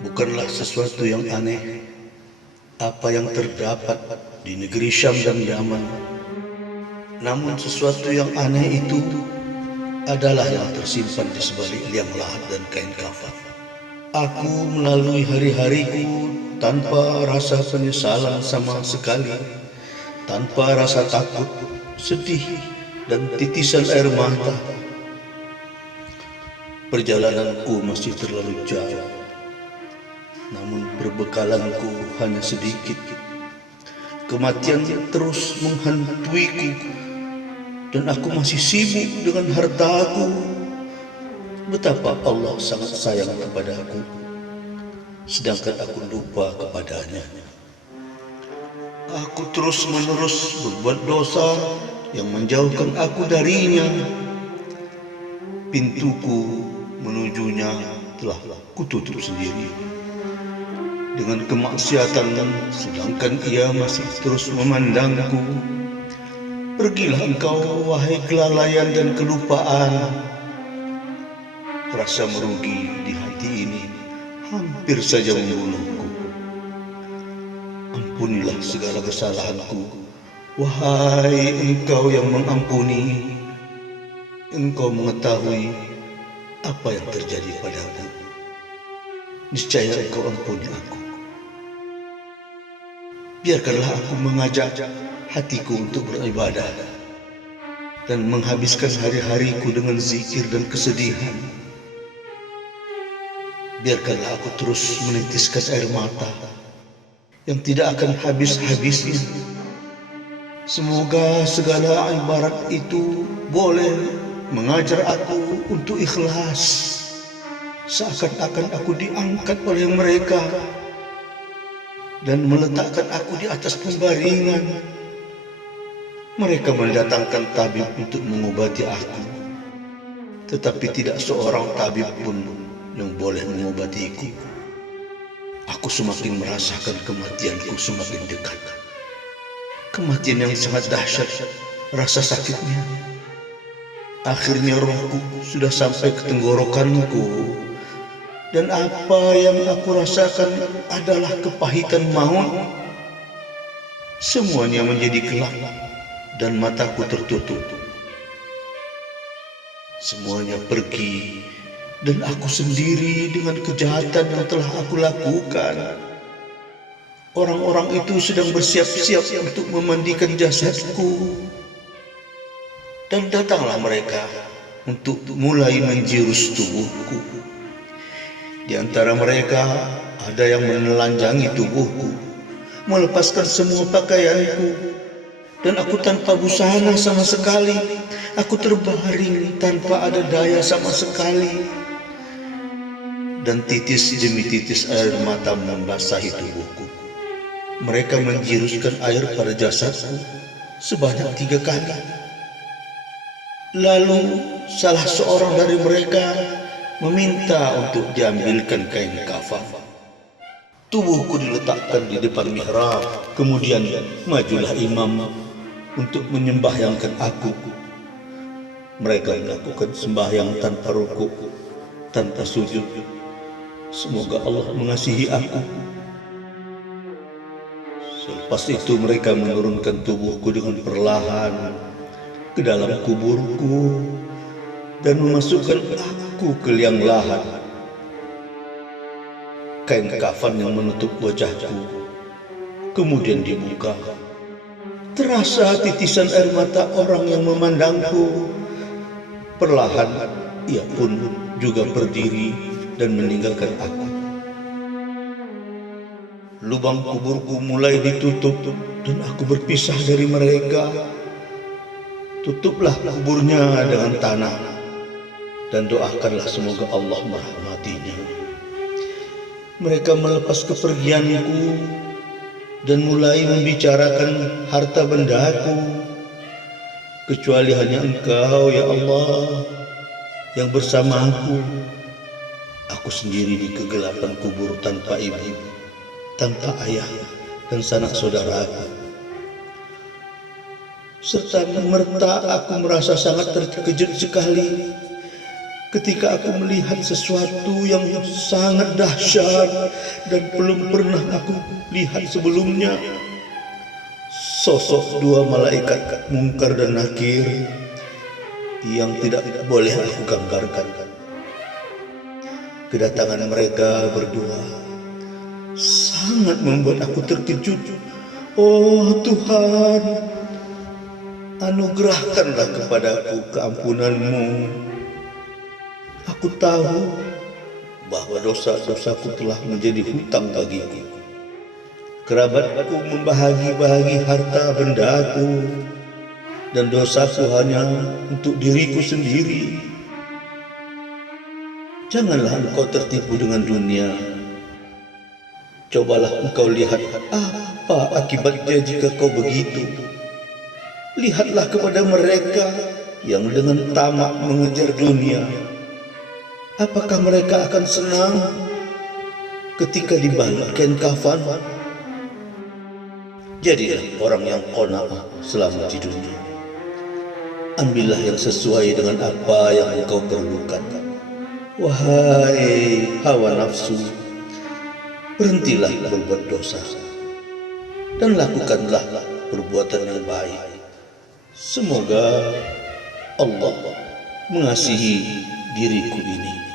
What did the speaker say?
Bukanlah sesuatu yang aneh apa yang terdapat di negeri Syam dan Yaman. Namun sesuatu yang aneh itu adalah yang tersimpan di sebalik liang lahat dan kain kafan. Aku melalui hari-hariku tanpa rasa penyesalan sama sekali, tanpa rasa takut, sedih, dan titisan air mata. Perjalananku masih terlalu jauh, namun perbekalanku hanya sedikit. Kematian terus menghantuiku, dan aku masih sibuk dengan hartaku. Betapa Allah sangat sayang kepadaku, sedangkan aku lupa kepadanya. Aku terus-menerus berbuat dosa yang menjauhkan aku darinya. Pintuku menujunya telah kututup sendiri dengan kemaksiatan, sedangkan ia masih terus memandangku. Pergilah engkau, wahai kelalaian dan kelupaan. Rasa merugi di hati ini hampir saja membunuhku. Ampunilah segala kesalahanku, wahai Engkau yang mengampuni. Engkau mengetahui apa yang terjadi padaku. Niscaya Engkau ampuni aku. Biarkanlah aku mengajak hatiku untuk beribadah dan menghabiskan hari-hariku dengan zikir dan kesedihan. Biarkanlah aku terus menitiskan air mata yang tidak akan habis-habisnya. Semoga segala ibarat itu boleh mengajar aku untuk ikhlas, seakan-akan aku diangkat oleh mereka dan meletakkan aku di atas pembaringan. Mereka mendatangkan tabib untuk mengobati aku, tetapi tidak seorang tabib pun yang boleh mengobatiku. Aku semakin merasakan kematianku semakin dekat. Kematian yang sangat dahsyat rasa sakitnya. Akhirnya rohku sudah sampai ke tenggorokanku, dan apa yang aku rasakan adalah kepahitan maut. Semuanya menjadi gelap dan mataku tertutup. Semuanya pergi, dan aku sendiri dengan kejahatan yang telah aku lakukan. Orang-orang itu sedang bersiap-siap untuk memandikan jasadku, dan datanglah mereka untuk mulai menjurus tubuhku. Di antara mereka ada yang menelanjangi tubuhku, melepaskan semua pakaianku, dan aku tanpa busana sama sekali. Aku terbaring tanpa ada daya sama sekali, dan titis demi titis air mata membasahi tubuhku. Mereka menjiruskan air pada jasadku sebanyak 3 kali. Lalu salah seorang dari mereka meminta untuk diambilkan kain kafan. Tubuhku diletakkan di depan mihrab, kemudian majulah imam untuk menyembahyangkan aku. Mereka melakukan sembahyang tanpa rukuk, tanpa sujud. Semoga Allah mengasihi aku. Selepas itu mereka menurunkan tubuhku dengan perlahan ke dalam kuburku dan memasukkan aku ke liang lahat. Kain kafan yang menutup wajahku kemudian dibuka. Terasa titisan air mata orang yang memandangku. Perlahan ia pun juga berdiri dan meninggalkan aku. Lubang kuburku mulai ditutup dan aku berpisah dari mereka. Tutuplah kuburnya dengan tanah dan doakanlah semoga Allah merahmatinya. Mereka melepas kepergianku dan mulai membicarakan harta bendaku, kecuali hanya Engkau ya Allah yang bersamaku. Aku sendiri di kegelapan kubur tanpa ibu, tanpa ayah dan sanak saudaraku. serta merta aku merasa sangat terkejut sekali ketika aku melihat sesuatu yang sangat dahsyat dan belum pernah aku lihat sebelumnya. Sosok dua malaikat Mungkar dan Nakir yang tidak boleh aku gambarkan. Kedatangan mereka berdua sangat membuat aku terkejut. Oh Tuhan, anugerahkanlah kepadaku keampunan-Mu. Aku tahu bahwa dosa-dosaku telah menjadi hutang bagiku. Kerabatku membahagi-bahagi harta bendaku, dan dosaku hanya untuk diriku sendiri. Janganlah engkau tertipu dengan dunia. Cobalah engkau lihat apa akibatnya jika kau begitu. Lihatlah kepada mereka yang dengan tamak mengejar dunia. Apakah mereka akan senang ketika dibalut kain kafan? Jadilah orang yang qanaah selama di dunia. Ambillah yang sesuai dengan apa yang engkau perlukan. Wahai hawa nafsu, berhentilah berbuat dosa dan lakukanlah perbuatan yang baik. Semoga Allah mengasihi diriku ini.